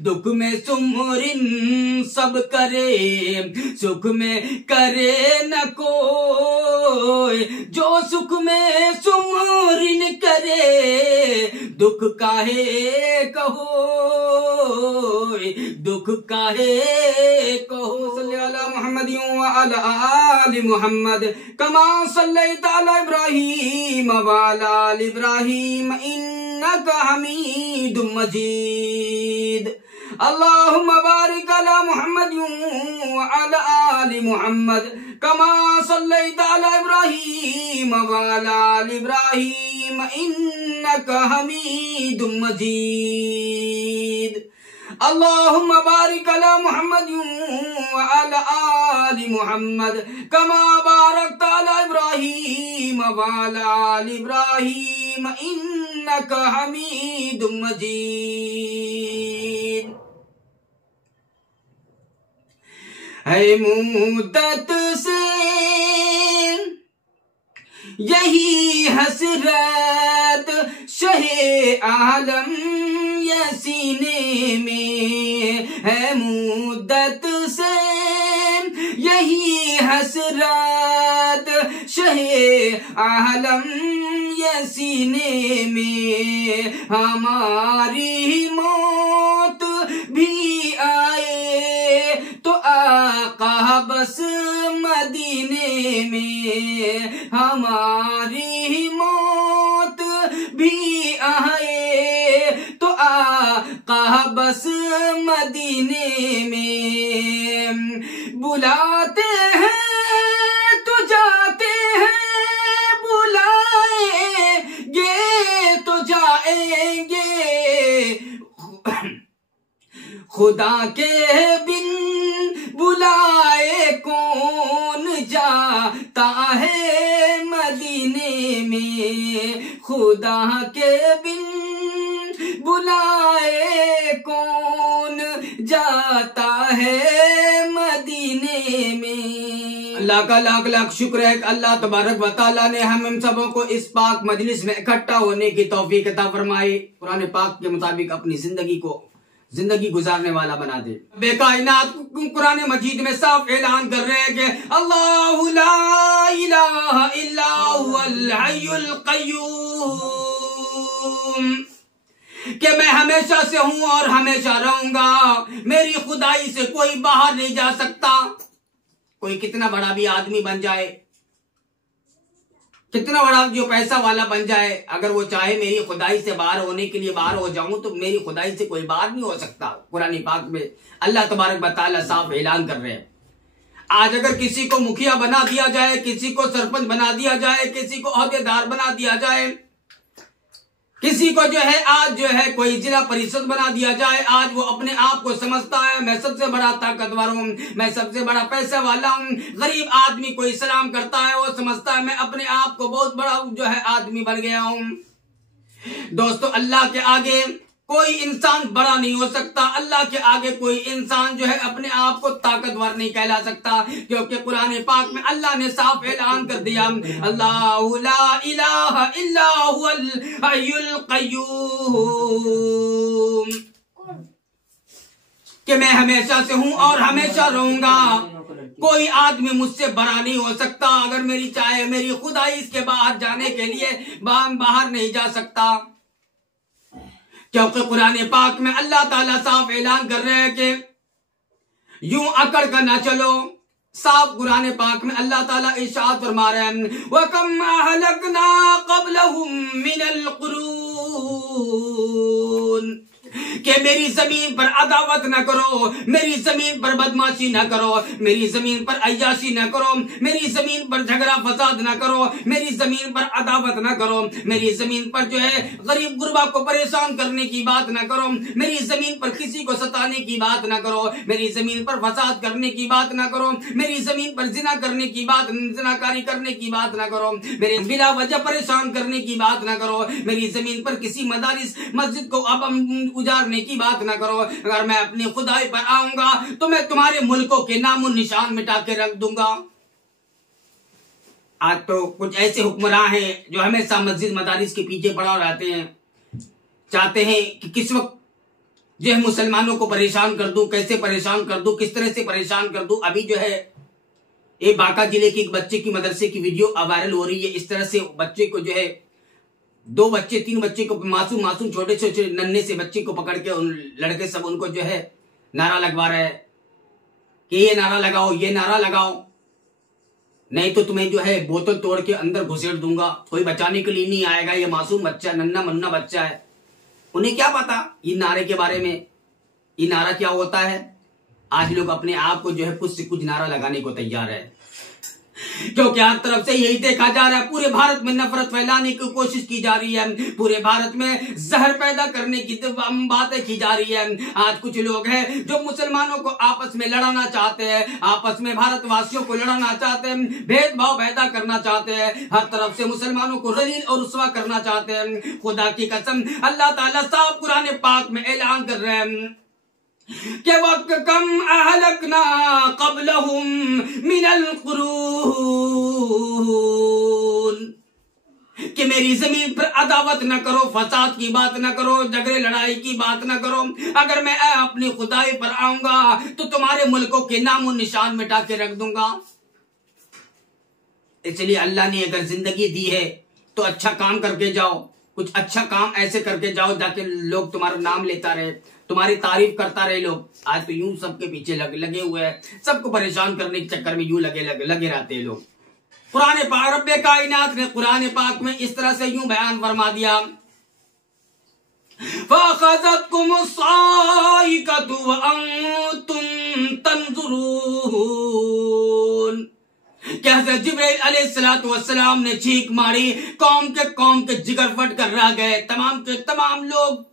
दुख में सुमरिन सब करे, सुख में करे न कोई, जो सुख में सुमरिन करे, दुख काहे कहो, दुख काहे कहो। सल्ली अला मुहम्मद व अला आलि मुहम्मद कमा सल्लैता अला इब्राहीम व अला आलि इब्राहीम इन्नका हमीदुम मजीद। अल्लाहुम्मा बारिक अला मुहम्मद व अला आलि मुहम्मद कमा सल्लैता अला इब्राहीम व अला आलि इब्राहीम इन्नका हमीदुम मजीद। अल्लाहुम्मा बारिक अला मुहम्मद व अला आलि मुहम्मद कमा बारकता अला इब्राहीम व अला आलि इब्राहीम इन्नका हमीदुम मजीद। है मुद्दत से यही हसरत शहे आलम ये सीने में, है मुद्दत से यही हसरत शहे आलम ये सीने में, हमारी मौत भी आए तो आका बस मदीने में, हमारी मौत भी आए तो आका बस मदीने में, बुलाते हैं तो जाते हैं, बुलाएंगे तो जाएंगे, खुदा के बिन बुलाए कौन जाता है मदीने में, खुदा के बिन बुलाए कौन जाता है मदीने में। अल्लाह का लाख लाख शुक्र है कि अल्लाह तबारक व तआला ने हम सबों को इस पाक मजलिस में इकट्ठा होने की तौफीक अता फरमाई। कुरान पाक के मुताबिक अपनी जिंदगी गुजारने वाला बना दे। बेकायनात कुरान मजीद में साफ ऐलान कर रहे हैं कि अल्लाहु ला इलाहा इल्ला हुवल हय्युल क़य्यूम, कि मैं हमेशा से हूं और हमेशा रहूंगा, मेरी खुदाई से कोई बाहर नहीं जा सकता। कोई कितना बड़ा भी आदमी बन जाए, कितना बड़ा जो पैसा वाला बन जाए, अगर वो चाहे मेरी खुदाई से बाहर होने के लिए बाहर हो जाऊं तो मेरी खुदाई से कोई बाहर नहीं हो सकता। कुरान पाक में अल्लाह तबारक व तआला साफ ऐलान कर रहे हैं। आज अगर किसी को मुखिया बना दिया जाए, किसी को सरपंच बना दिया जाए, किसी को ओहदेदार बना दिया जाए, किसी को जो है आज जो है कोई जिला परिषद बना दिया जाए, आज वो अपने आप को समझता है मैं सबसे बड़ा ताकतवर हूँ, मैं सबसे बड़ा पैसे वाला हूँ। गरीब आदमी कोई सलाम करता है वो समझता है मैं अपने आप को बहुत बड़ा जो है आदमी बन गया हूँ। दोस्तों, अल्लाह के आगे कोई इंसान बड़ा नहीं हो सकता, अल्लाह के आगे कोई इंसान जो है अपने आप को ताकतवर नहीं कहला सकता, क्योंकि कुरान पाक में अल्लाह ने साफ ऐलान कर दिया अल्लाहु ला इलाहा इल्ला हुवल हय्युल क़य्यूम, कि मैं हमेशा से हूं और हमेशा रहूंगा। कोई आदमी मुझसे बड़ा नहीं हो सकता। अगर मेरी चाहे मेरी खुदाई इसके बाहर जाने के लिए बाहर नहीं जा सकता, क्योंकि कुरान पाक में अल्लाह ताला साफ ऐलान कर रहे हैं कि यूं अकड़ कर ना चलो। साफ कुरान पाक में अल्लाह ताला इरशाद फरमा रहे हैं वकम अहलकना क़ब्लहुम मिनल क़ुरून, कि मेरी जमीन पर अदावत न करो, मेरी जमीन पर बदमाशी न करो, मेरी जमीन पर अय्याशी न करो, मेरी जमीन पर झगड़ा फसाद न करो, मेरी जमीन पर अदावत न करो, मेरी जमीन पर जो है गरीब गुरबा को परेशान करने की बात न करो, मेरी जमीन पर किसी को सताने की बात न करो, मेरी जमीन पर फसाद करने की बात न करो, मेरी जमीन पर जिना करने की बात, जिनाकारी करने की बात न करो, मेरे बिला वजह परेशान करने की बात न करो, मेरी जमीन पर किसी मदारिस मस्जिद को अब उजाड़ने की बात ना करो। अगर मैं अपनी खुदाई पर आऊंगा तो मैं तुम्हारे मुल्कों के नामो निशान मिटा के रख दूंगा। आज तो कुछ ऐसे हुक्मरान हैं जो हमेशा मस्जिद मदारिस के पीछे पड़ा रहते हैं, चाहते हैं कि किस वक्त जो है मुसलमानों को परेशान कर दूं, कैसे परेशान कर दूं, किस तरह से परेशान कर दूं। अभी जो है एक बांका जिले की एक बच्चे की मदरसे की वीडियो वायरल हो रही है। इस तरह से बच्चे को जो है 2 बच्चे 3 बच्चे को मासूम मासूम छोटे छोटे नन्हे से बच्चे को पकड़ के उन लड़के सब उनको जो है नारा लगवा रहे हैं कि ये नारा लगाओ, ये नारा लगाओ, नहीं तो तुम्हें जो है बोतल तोड़ के अंदर घुसेड़ दूंगा, कोई बचाने के लिए नहीं आएगा। ये मासूम बच्चा, नन्ना मुन्ना बच्चा है, उन्हें क्या पता ये नारे के बारे में, ये नारा क्या होता है। आज लोग अपने आप को जो है कुछ से कुछ नारा लगाने को तैयार है, क्योंकि हर तरफ से यही देखा जा रहा है। पूरे भारत में नफरत फैलाने की कोशिश की जा रही है, पूरे भारत में जहर पैदा करने की बातें की जा रही है। आज कुछ लोग हैं जो मुसलमानों को आपस में लड़ाना चाहते हैं, आपस में भारतवासियों को लड़ाना चाहते हैं, भेदभाव पैदा करना चाहते हैं, हर तरफ से मुसलमानों को रलील और रुस्वा करना चाहते हैं। खुदा की कसम अल्लाह ताला साफ कुरान पाक में ऐलान कर रहे हैं कि वक्त कम अहलकना क़ब्लहुम मिनल कुरून, कि मेरी जमीन पर अदावत न करो, फसाद की बात न करो, झगड़े लड़ाई की बात न करो। अगर मैं अपनी खुदाई पर आऊंगा तो तुम्हारे मुल्कों के नामो निशान मिटा के रख दूंगा। इसलिए अल्लाह ने अगर जिंदगी दी है तो अच्छा काम करके जाओ, कुछ अच्छा काम ऐसे करके जाओ ताकि लोग तुम्हारा नाम लेता रहे, तुम्हारी तारीफ करता रहे लोग। आज तो यूं सबके पीछे लगे हुए हैं, सबको परेशान करने के चक्कर में यूं लगे रहते हैं लोग। कुरान पाक रब्बे कायनात ने कुरान पाक में इस तरह से यूं बयान फरमा दिया, फ़अख़ज़तकुम अस्साइक़तु व अंतुम तंज़ुरून, क्या हज़रत जिब्रील अलैहिस्सलातु वस्सलाम ने चीख मारी, कौम के जिगर फट कर रह गए, तमाम के तमाम लोग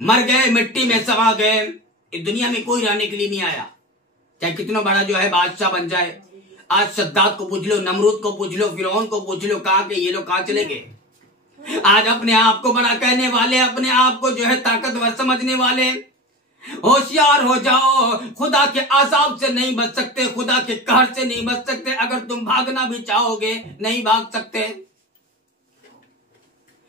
मर गए, मिट्टी में समा गए। इस दुनिया में कोई रहने के लिए नहीं आया, चाहे कितना बड़ा जो है बादशाह बन जाए। आज शद्दाद को पूछ लो, नमरूद को पूछ लो, फिरौन को पूछ लो, कहां के ये लोग कहां चले गए। आज अपने आप को बड़ा कहने वाले, अपने आप को जो है ताकतवर समझने वाले, होशियार हो जाओ। खुदा के अज़ाब से नहीं बच सकते, खुदा के कहर से नहीं बच सकते। अगर तुम भागना भी चाहोगे नहीं भाग सकते,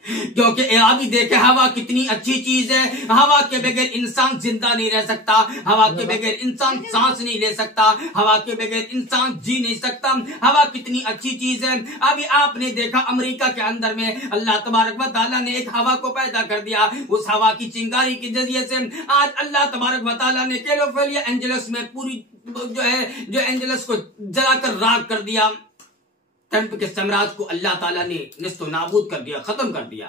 क्योंकि अभी देखे हवा कितनी अच्छी चीज है। हवा के बगैर इंसान जिंदा नहीं रह सकता, हवा के बगैर इंसान सांस नहीं ले सकता, हवा के बगैर इंसान जी नहीं सकता। हवा कितनी अच्छी चीज है। अभी आपने देखा अमेरिका के अंदर में अल्लाह तबारक व तआला ने एक हवा को पैदा कर दिया। उस हवा की चिंगारी के जरिए से आज अल्लाह तबारक व तआला ने कैलिफोर्निया एंजल्स में पूरी जो एंजल्स को जलाकर राख कर दिया। ट्रंप के साम्राज्य को अल्लाह ताला ने निस्तो नाबूद कर दिया, खत्म कर दिया।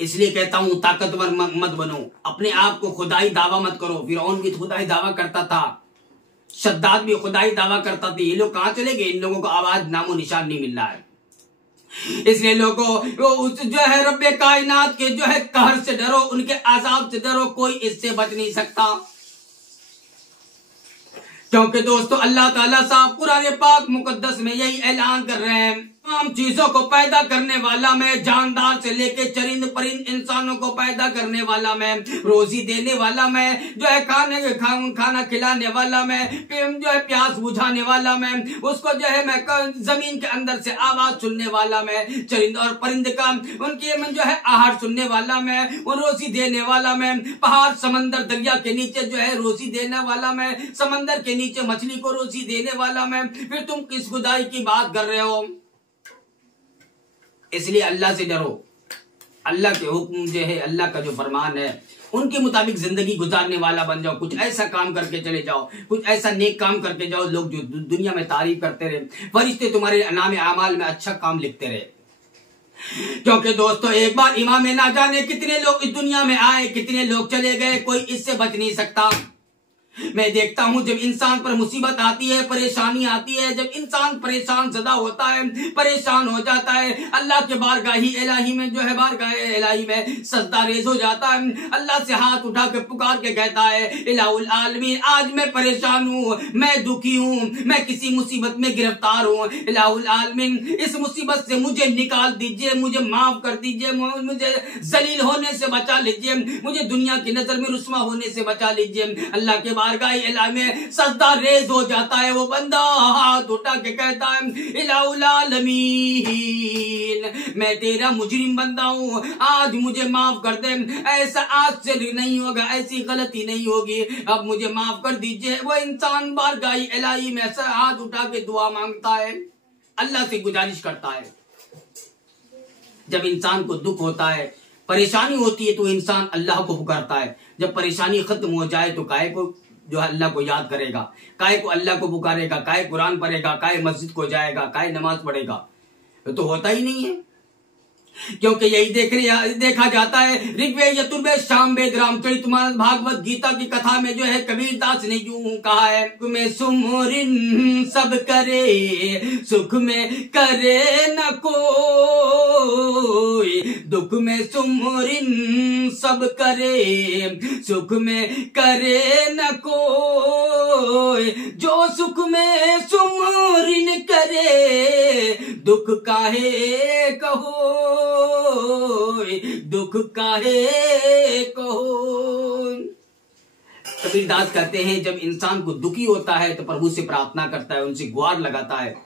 इसलिए कहता हूं ताकतवर मत बनो, अपने आप को खुदाई दावा मत करो। फिरौन भी खुदाई दावा करता था, शद्दाद भी खुदाई दावा करता था। ये लोग कहां चले गए, इन लोगों को आवाज नामो निशान नहीं मिल रहा है। इसलिए लोगों जो है रब्बे कायनात के जो है कहर से डरो, उनके अज़ाब से डरो, कोई इससे बच नहीं सकता। क्योंकि दोस्तों अल्लाह ताला साहब कुरान पाक मुकद्दस में यही ऐलान कर रहे हैं, तमाम चीजों को पैदा करने वाला मैं, जानदार से लेके चरिंद परिंद इंसानों को पैदा करने वाला मैं, रोजी देने वाला मैं, जो है खाना खिलाने वाला मैं, जो है प्यास बुझाने वाला मैं, उसको जो है मैं जमीन के अंदर से आवाज सुनने वाला मैं, चरिंद और परिंद का उनके जो है आहार सुनने वाला मैं, उन रोजी देने वाला मैं, पहाड़ समंदर दरिया के नीचे जो है रोजी देने वाला मैं, समंदर के नीचे मछली को रोजी देने वाला मैं। फिर तुम किस खुदाई की बात कर रहे हो। इसलिए अल्लाह से डरो, अल्लाह के हुक्म जो है, अल्लाह का जो फरमान है उनके मुताबिक जिंदगी गुजारने वाला बन जाओ। कुछ ऐसा काम करके चले जाओ, कुछ ऐसा नेक काम करके जाओ, लोग जो दुनिया में तारीफ करते रहे, फरिश्ते तुम्हारे नाम आमाल में अच्छा काम लिखते रहे। क्योंकि दोस्तों एक बार इमाम ना जाने कितने लोग इस दुनिया में आए, कितने लोग चले गए, कोई इससे बच नहीं सकता। मैं देखता हूं जब इंसान पर मुसीबत आती है, परेशानी आती है, जब इंसान परेशान ज़दा होता है, परेशान हो जाता है, अल्लाह के बारगाही इलाही में जो है बारगाह इलाही में सजदा रेज हो जाता है, अल्लाह से हाथ उठा के पुकार के कहता है, इलाहुल आलमीन आज मैं परेशान हूँ, मैं दुखी हूँ, मैं किसी मुसीबत में गिरफ्तार हूँ, इलाहुल आलमीन इस मुसीबत से मुझे निकाल दीजिए, मुझे माफ कर दीजिए, मुझे जलील होने से बचा लीजिए, मुझे दुनिया की नजर में रुस्वा होने से बचा लीजिए। अल्लाह के बारगाह इलाही में सजदा रेज हो जाता है। वो बंदा हाथ उठा के कहता है इलाहुल आलमीन, मैं तेरा मुजरिम बंदा हूँ, आज मुझे माफ कर दे, ऐसा आज से नहीं होगा, ऐसी गलती नहीं होगी, अब मुझे माफ कर दीजिए। वो इंसान बारगाह इलाही में ऐसा हाथ उठा के दुआ मांगता है, अल्लाह से गुजारिश करता है। जब इंसान को दुख होता है, परेशानी होती है, तो इंसान अल्लाह को पुकारता है। जब परेशानी खत्म हो जाए तो काहे को जो है अल्लाह को याद करेगा, काहे को अल्लाह को पुकारेगा, काहे कुरान पढ़ेगा, काहे मस्जिद को जाएगा, काहे नमाज पढ़ेगा, तो होता ही नहीं है। क्योंकि यही देखा जाता है ऋग्वेद, यजुर्वेद, सामवेद, रामचरितमानस, भागवत गीता की कथा में जो है कबीर दास ने यूं कहा है, तुम्हें सुमरिन सब करे, सुख में करे न कोई, दुख में सुमरिन सब करे, सुख में करे न कोई, जो सुख में सुमरिन करे, दुख काहे कहो, दुख काहे कहो। कबीर दास कहते हैं जब इंसान को दुखी होता है तो प्रभु से प्रार्थना करता है, उनसे गुहार लगाता है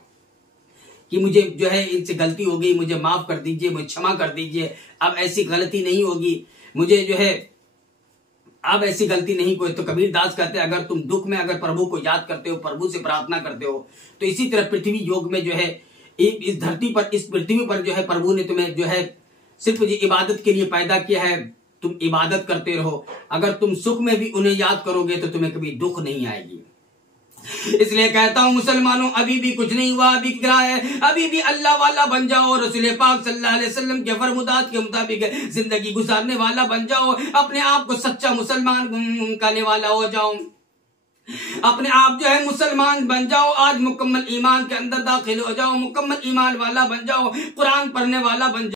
कि मुझे जो है इनसे गलती हो गई, मुझे माफ कर दीजिए, मुझे क्षमा कर दीजिए, अब ऐसी गलती नहीं होगी, मुझे जो है अब ऐसी गलती नहीं कोई। तो कबीर दास कहते हैं अगर तुम दुख में अगर प्रभु को याद करते हो, प्रभु से प्रार्थना करते हो, तो इसी तरह पृथ्वी योग में जो है इस धरती पर, इस पृथ्वी पर जो है प्रभु ने तुम्हें जो है सिर्फ इबादत के लिए पैदा किया है, तुम इबादत करते रहो। अगर तुम सुख में भी उन्हें याद करोगे तो तुम्हें कभी दुख नहीं आएगी। इसलिए कहता हूं मुसलमानों, अभी भी कुछ नहीं हुआ, अभी क्या है, अभी भी अल्लाह वाला बन जाओ, रसूल पाक सल्लल्लाहु अलैहि वसल्लम के फरमुदात के मुताबिक जिंदगी गुजारने वाला बन जाओ, अपने आप को सच्चा मुसलमान कहने वाला हो जाओ, अपने आप जो है मुसलमान बन जाओ। आज मुकम्मल ईमान के अंदर दाखिल हो जाओ, मुकम्मल ईमान वाला बन जाओ, कुरान पढ़ने वाला बन जाओ।